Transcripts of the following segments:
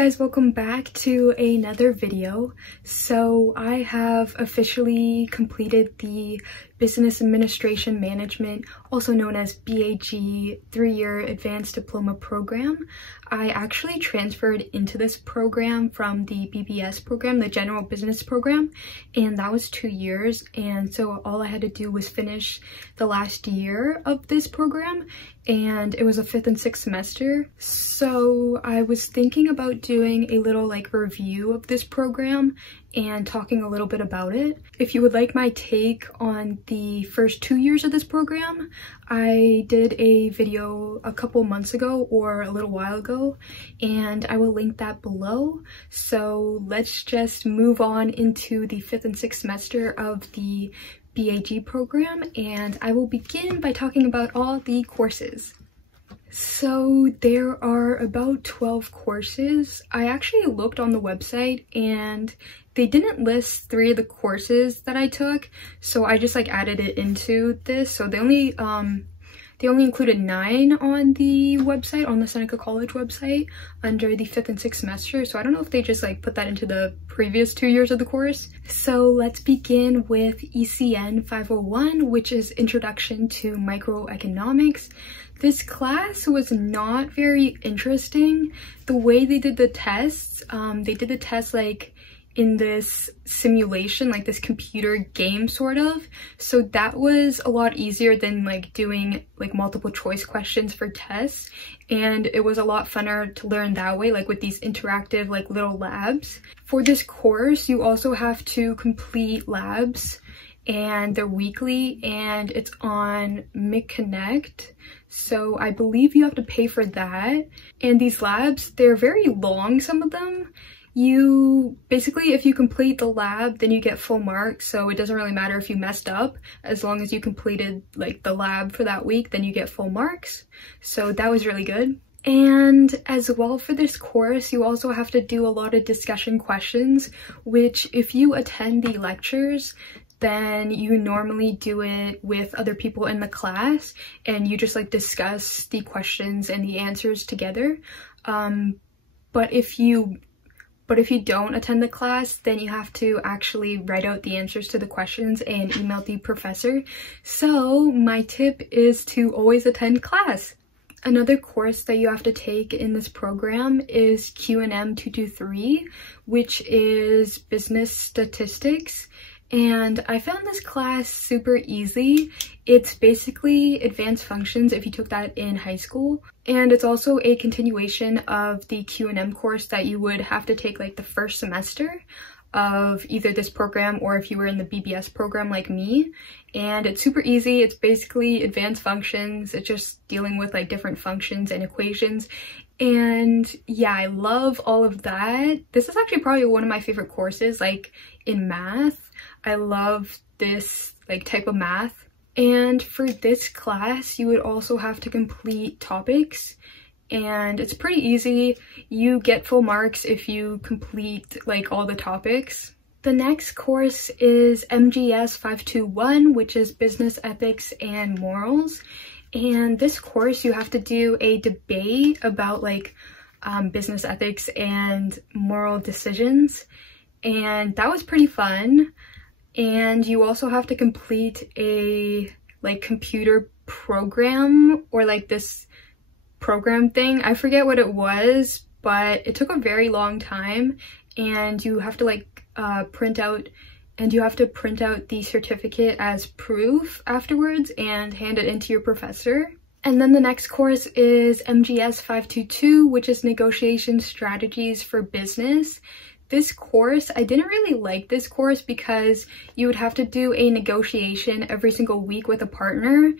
guys, welcome back to another video. So I have officially completed the Business Administration Management, also known as BAG 3-year Advanced Diploma program. I actually transferred into this program from the BBS program, the General Business program, and that was 2 years. And so all I had to do was finish the last year of this program, and it was a 5th and 6th semester. So I was thinking about doing a little review of this program and talking a little bit about it. If you would like my take on the first 2 years of this program, I did a video a couple months ago or a little while ago, and I will link that below. So let's just move on into the 5th and 6th semester of the BAG program, and I will begin by talking about all the courses. So there are about 12 courses. I actually looked on the website and they didn't list 3 of the courses that I took, so I just added it into this. So they only included 9 on the website, on the Seneca College website, under the 5th and 6th semester. So I don't know if they just put that into the previous 2 years of the course. So let's begin with ECN 501, which is Introduction to Microeconomics. This class was not very interesting. The way they did the tests, they did the tests in this simulation, this computer game sort of. So that was a lot easier than doing multiple choice questions for tests. And it was a lot funner to learn that way, with these interactive little labs. For this course, you also have to complete labs, and they're weekly, and it's on McConnect. So I believe you have to pay for that. And these labs, they're very long, some of them. You basically, if you complete the lab, then you get full marks. So it doesn't really matter if you messed up, as long as you completed the lab for that week, then you get full marks. So that was really good. And as well, for this course, you also have to do a lot of discussion questions, which if you attend the lectures, then you normally do it with other people in the class, and you just discuss the questions and the answers together. But if you don't attend the class, then you have to actually write out the answers to the questions and email the professor. So my tip is to always attend class. Another course that you have to take in this program is QNM 223, which is Business Statistics. And I found this class super easy. It's basically advanced functions if you took that in high school. And it's also a continuation of the Q&M course that you would have to take the first semester of either this program, or if you were in the BBS program like me. And it's super easy. It's basically advanced functions. It's just dealing with different functions and equations. And yeah, I love all of that. This is actually probably one of my favorite courses, in math. I love this type of math. And for this class, you would also have to complete topics, and it's pretty easy. You get full marks if you complete all the topics. The next course is MGS 521, which is Business Ethics and Morals. And this course, you have to do a debate about business ethics and moral decisions. And that was pretty fun. And you also have to complete a computer program, or this program thing. I forget what it was, but it took a very long time, and you have to print out the certificate as proof afterwards and hand it into your professor. And then the next course is MGS 522, which is Negotiation Strategies for Business. This course, I didn't really like this course because you would have to do a negotiation every single week with a partner,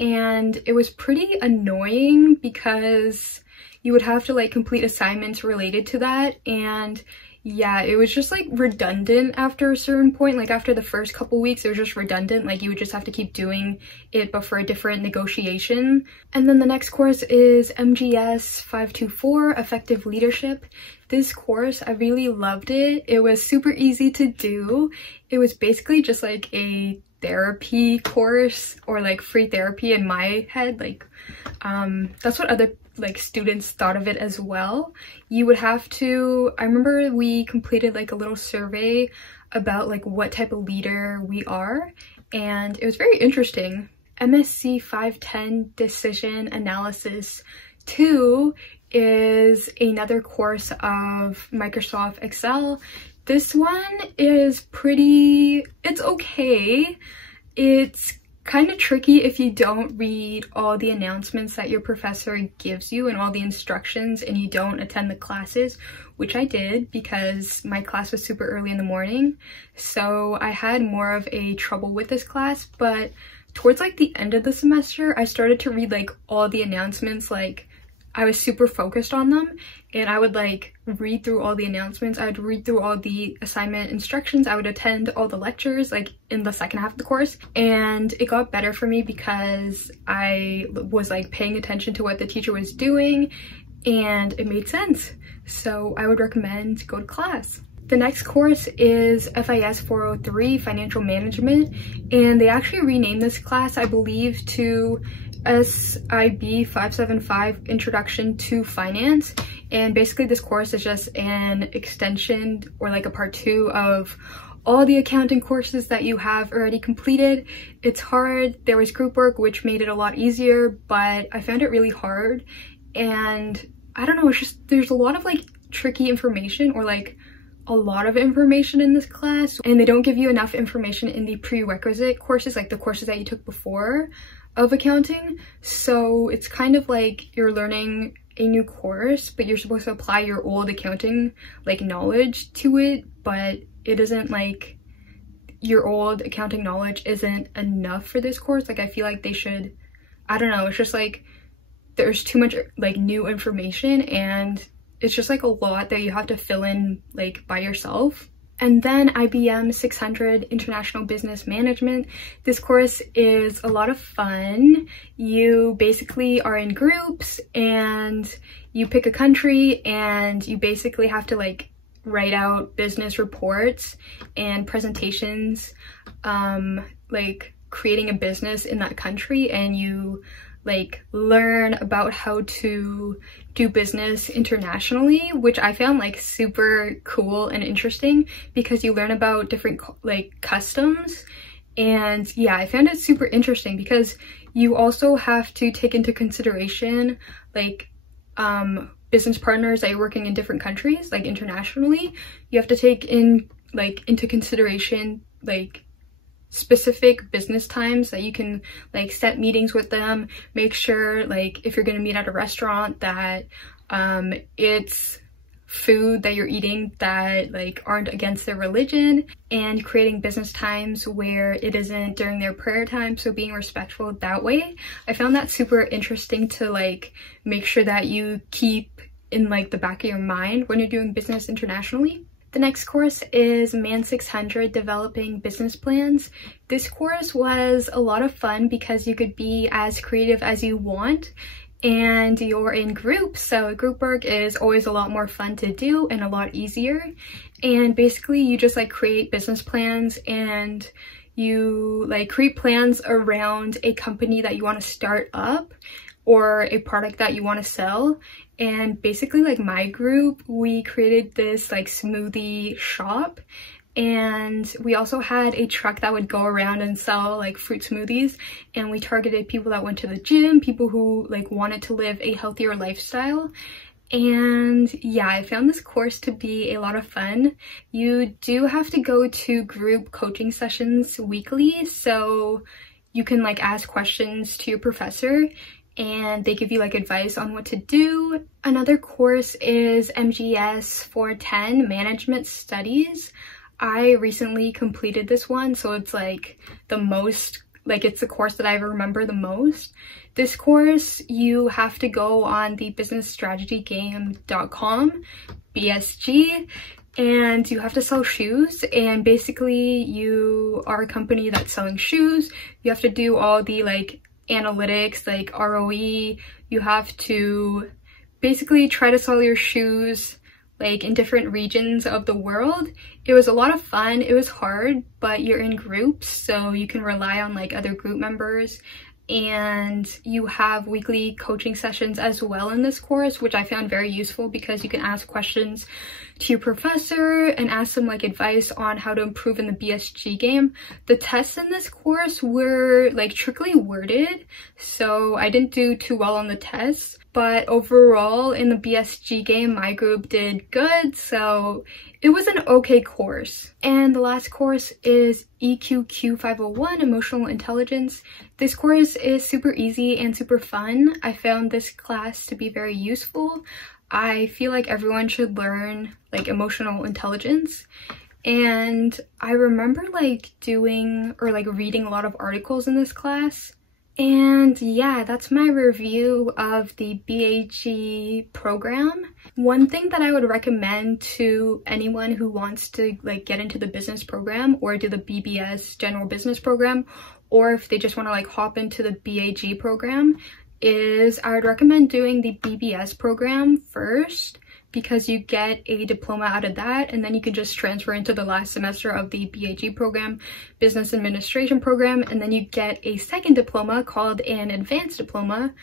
and it was pretty annoying because you would have to complete assignments related to that. And yeah, it was just redundant after a certain point. After the first couple weeks, it was just redundant. You would just have to keep doing it, but for a different negotiation. And then the next course is MGS 524, Effective Leadership. This course, I really loved it. It was super easy to do. It was basically just a therapy course, or free therapy in my head. That's what other like students thought of it as well. You would have to, I remember we completed like a little survey about like what type of leader we are, and it was very interesting. MSc 510 Decision Analysis 2 is another course of Microsoft Excel. This one is it's okay. It's kind of tricky if you don't read all the announcements that your professor gives you and all the instructions and you don't attend the classes, which I did because my class was super early in the morning. So I had more of a trouble with this class, but towards like the end of the semester, I started to read like all the announcements. Like I was super focused on them, and I would like read through all the announcements. I would read through all the assignment instructions. I would attend all the lectures like in the second half of the course, and it got better for me because I was like paying attention to what the teacher was doing and it made sense. So I would recommend go to class. The next course is FIS 403 Financial Management, and they actually renamed this class, I believe, to SIB 575 Introduction to Finance. And basically this course is just an extension or like a part 2 of all the accounting courses that you have already completed. It's hard. There was group work, which made it a lot easier, but I found it really hard. And I don't know, it's just there's a lot of like tricky information, or like a lot of information in this class, and they don't give you enough information in the prerequisite courses, like the courses that you took before of accounting. So it's kind of like you're learning a new course, but you're supposed to apply your old accounting like knowledge to it, but it isn't like your old accounting knowledge isn't enough for this course. Like I feel like they should, I don't know, it's just like there's too much like new information, and it's just like a lot that you have to fill in like by yourself. And then IBM 600 International Business Management. This course is a lot of fun. You basically are in groups and you pick a country, and you basically have to like write out business reports and presentations, like creating a business in that country, and you like learn about how to do business internationally, which I found like super cool and interesting because you learn about different like customs. And yeah, I found it super interesting because you also have to take into consideration like business partners that you're working in different countries, like internationally. You have to take into consideration like specific business times that you can like set meetings with them, make sure like if you're going to meet at a restaurant that it's food that you're eating that like aren't against their religion, and creating business times where it isn't during their prayer time, so being respectful that way. I found that super interesting to like make sure that you keep in like the back of your mind when you're doing business internationally. The next course is Man 600 Developing Business Plans. This course was a lot of fun because you could be as creative as you want, and you're in groups, so group work is always a lot more fun to do and a lot easier. And basically you just like create business plans, and you like create plans around a company that you want to start up or a product that you want to sell. And basically like my group, we created this like smoothie shop, and we also had a truck that would go around and sell like fruit smoothies, and we targeted people that went to the gym, people who like wanted to live a healthier lifestyle. And yeah, I found this course to be a lot of fun. You do have to go to group coaching sessions weekly, so you can like ask questions to your professor and they give you like advice on what to do. Another course is MGS 410 Management Studies. I recently completed this one, so it's like the most, like it's the course that I remember the most. This course, you have to go on the businessstrategygame.com, BSG, and you have to sell shoes. And basically you are a company that's selling shoes. You have to do all the like analytics, like ROE. You have to basically try to sell your shoes like in different regions of the world. It was a lot of fun. It was hard, but you're in groups, so you can rely on like other group members and you have weekly coaching sessions as well in this course, which I found very useful because you can ask questions to your professor and ask them like advice on how to improve in the BSG game. The tests in this course were like trickyly worded, so I didn't do too well on the tests, but overall in the BSG game my group did good, so it was an okay course. And the last course is EQQ 501, Emotional Intelligence. This course is super easy and super fun. I found this class to be very useful. I feel like everyone should learn like emotional intelligence. And I remember like doing or like reading a lot of articles in this class. And yeah, that's my review of the BAG program. One thing that I would recommend to anyone who wants to like get into the business program or do the BBS general business program, or if they just want to like hop into the BAG program, is I would recommend doing the BBS program first, because you get a diploma out of that, and then you can just transfer into the last semester of the BAG program, business administration program, and then you get a second diploma called an advanced diploma.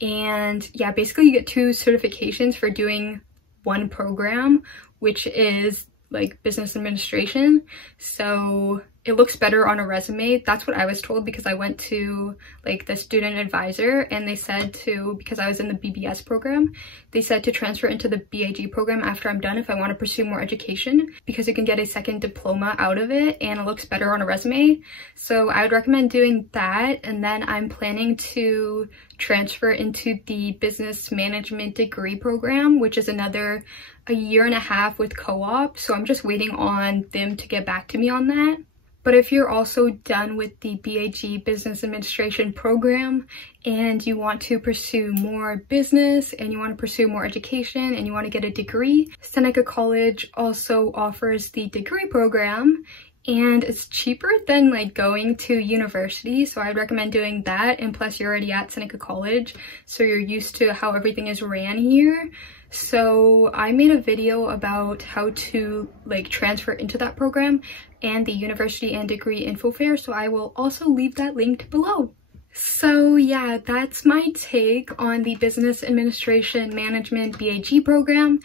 And yeah, basically you get 2 certifications for doing one program, which is like business administration. So it looks better on a resume. That's what I was told, because I went to like the student advisor and they said to, because I was in the BBS program, they said to transfer into the BAG program after I'm done if I want to pursue more education, because you can get a second diploma out of it and it looks better on a resume. So I would recommend doing that. And then I'm planning to transfer into the business management degree program, which is another a year and a half with co-op. So I'm just waiting on them to get back to me on that. But if you're also done with the BAG Business Administration program and you want to pursue more business and you want to pursue more education and you want to get a degree, Seneca College also offers the degree program, and it's cheaper than like going to university. So I'd recommend doing that. And plus you're already at Seneca College, so you're used to how everything is ran here. So I made a video about how to like transfer into that program and the university and degree info fair, so I will also leave that linked below. So yeah, that's my take on the Business Administration Management BAG program.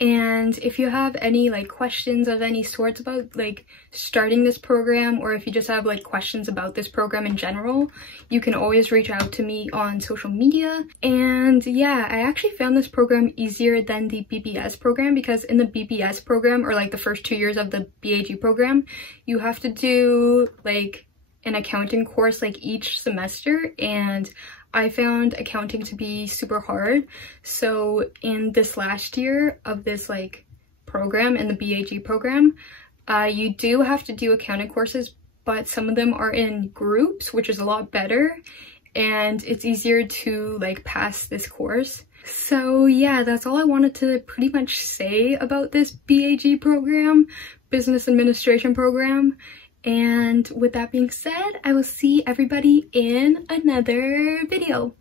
And if you have any like questions of any sorts about like starting this program, or if you just have like questions about this program in general, you can always reach out to me on social media. And yeah, I actually found this program easier than the BBS program, because in the BBS program, or like the first 2 years of the BAG program, you have to do like an accounting course like each semester, and I found accounting to be super hard. So in this last year of this like program, in the BAG program, you do have to do accounting courses, but some of them are in groups, which is a lot better, and it's easier to like pass this course. So yeah, that's all I wanted to pretty much say about this BAG program, Business Administration program. And with that being said, I will see everybody in another video.